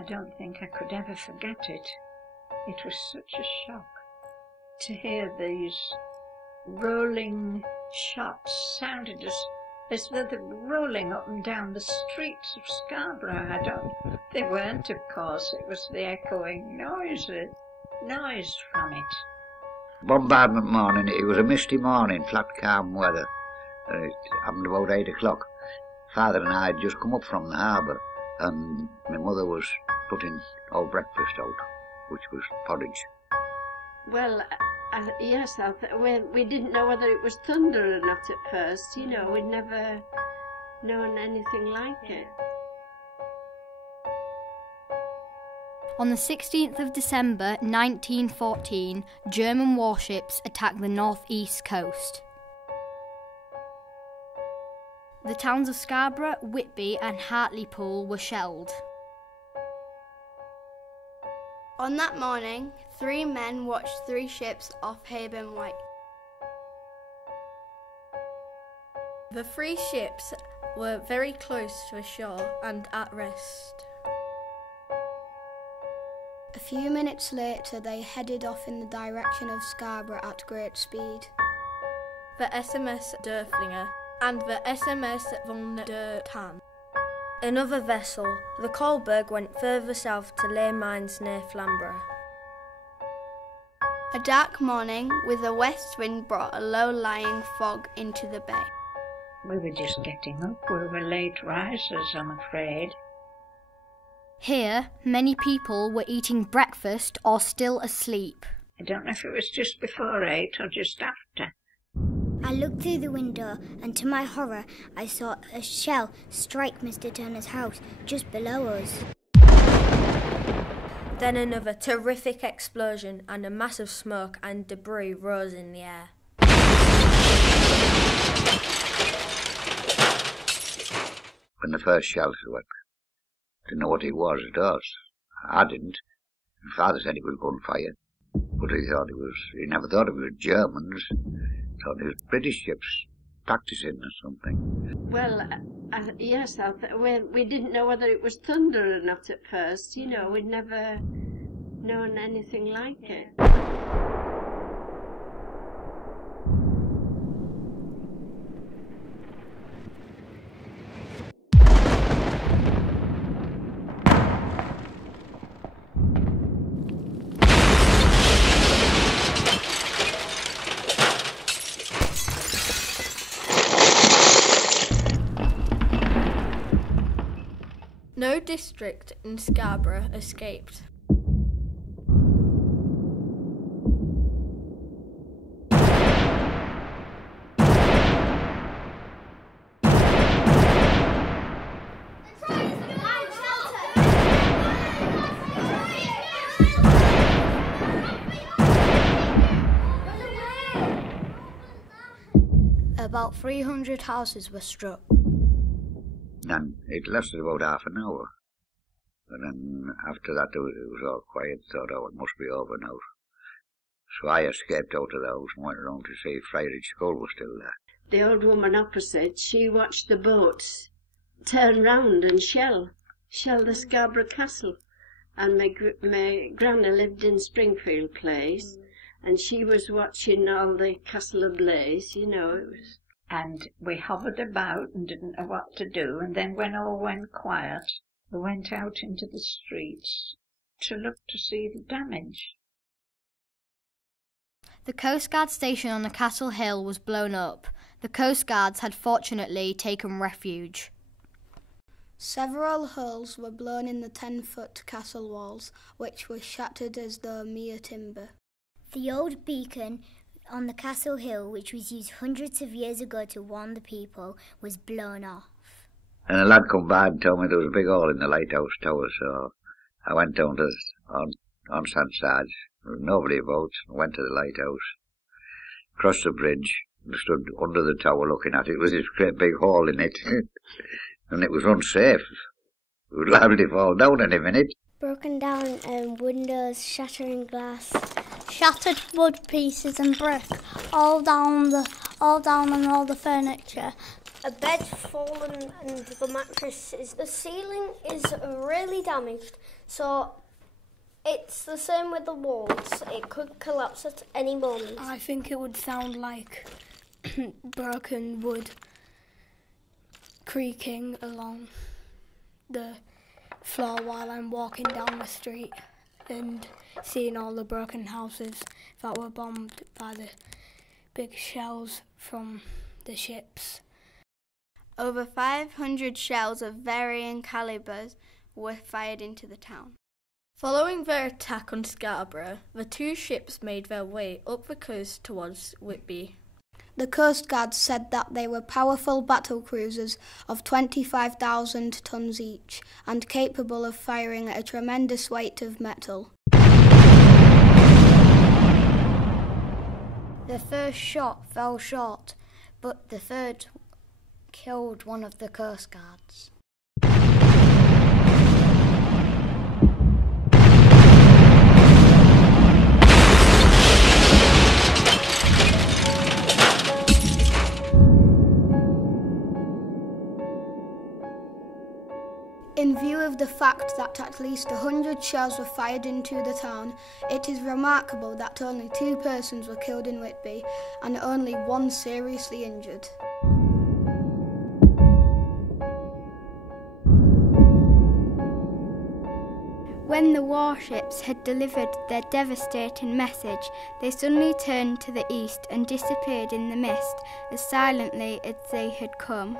I don't think I could ever forget it. It was such a shock to hear these rolling shots sounded as though they were rolling up and down the streets of Scarborough. They weren't, of course. It was the echoing noise from it. Bombardment morning. It was a misty morning, flat, calm weather. It happened about 8 o'clock. Father and I had just come up from the harbour, and my mother was putting our breakfast out, which was porridge. Well, yes, we didn't know whether it was thunder or not at first. You know, we'd never known anything like it. On the 16th of December 1914, German warships attacked the north-east coast. The towns of Scarborough, Whitby and Hartlepool were shelled. On that morning, 3 men watched 3 ships off Haben White. The 3 ships were very close to the shore and at rest. A few minutes later, they headed off in the direction of Scarborough at great speed. The SMS Derflinger and the SMS von der Tann. Another vessel, the Kolberg, went further south to lay mines near Flamborough. A dark morning with a west wind brought a low-lying fog into the bay. We were just getting up. We were late risers, I'm afraid. Here, many people were eating breakfast or still asleep. I don't know if it was just before 8 or just after. I looked through the window and to my horror I saw a shell strike Mr. Turner's house just below us. Then another terrific explosion and a mass of smoke and debris rose in the air. When the first shells went, didn't know what it was at all. I didn't. Father said he was gunfire, but he never thought it was Germans. Thought it was British ships practicing or something. Well, yes, we didn't know whether it was thunder or not at first. You know, we'd never known anything like it. No district in Scarborough escaped. About 300 houses were struck. And it lasted about half an hour. And then after that it was all quiet. Thought, oh, it must be over now. So I escaped out of the house and went around to see if Friarage School was still there. The old woman opposite, she watched the boats turn round and shell the Scarborough Castle. And my granny lived in Springfield Place, and she was watching all the castle ablaze, you know. It was. And we hovered about and didn't know what to do, and then when all went quiet, we went out into the streets to look to see the damage. The Coast Guard station on the Castle Hill was blown up. The Coast Guards had fortunately taken refuge. Several holes were blown in the 10-foot castle walls, which were shattered as though mere timber. The old beacon on the Castle Hill, which was used hundreds of years ago to warn the people, was blown off. And a lad come by and told me there was a big hole in the lighthouse tower, so I went down to on St. Sarge. There was nobody about. I went to the lighthouse, crossed the bridge, and stood under the tower looking at it. There was this great big hole in it, and it was unsafe. It would liable to fall down any minute. Broken down windows, shattering glass. Shattered wood pieces and brick all down on all the furniture. a bed's fallen and the mattress is... The ceiling is really damaged, so it's the same with the walls. It could collapse at any moment. I think it would sound like broken wood creaking along the floor while I'm walking down the street and seeing all the broken houses that were bombed by the big shells from the ships. Over 500 shells of varying calibers were fired into the town. Following their attack on Scarborough, the two ships made their way up the coast towards Whitby. The Coast Guard said that they were powerful battle cruisers of 25,000 tons each and capable of firing a tremendous weight of metal. The first shot fell short, but the third killed one of the Coast Guards. In view of the fact that at least 100 shells were fired into the town, it is remarkable that only 2 persons were killed in Whitby and only 1 seriously injured. When the warships had delivered their devastating message, they suddenly turned to the east and disappeared in the mist as silently as they had come.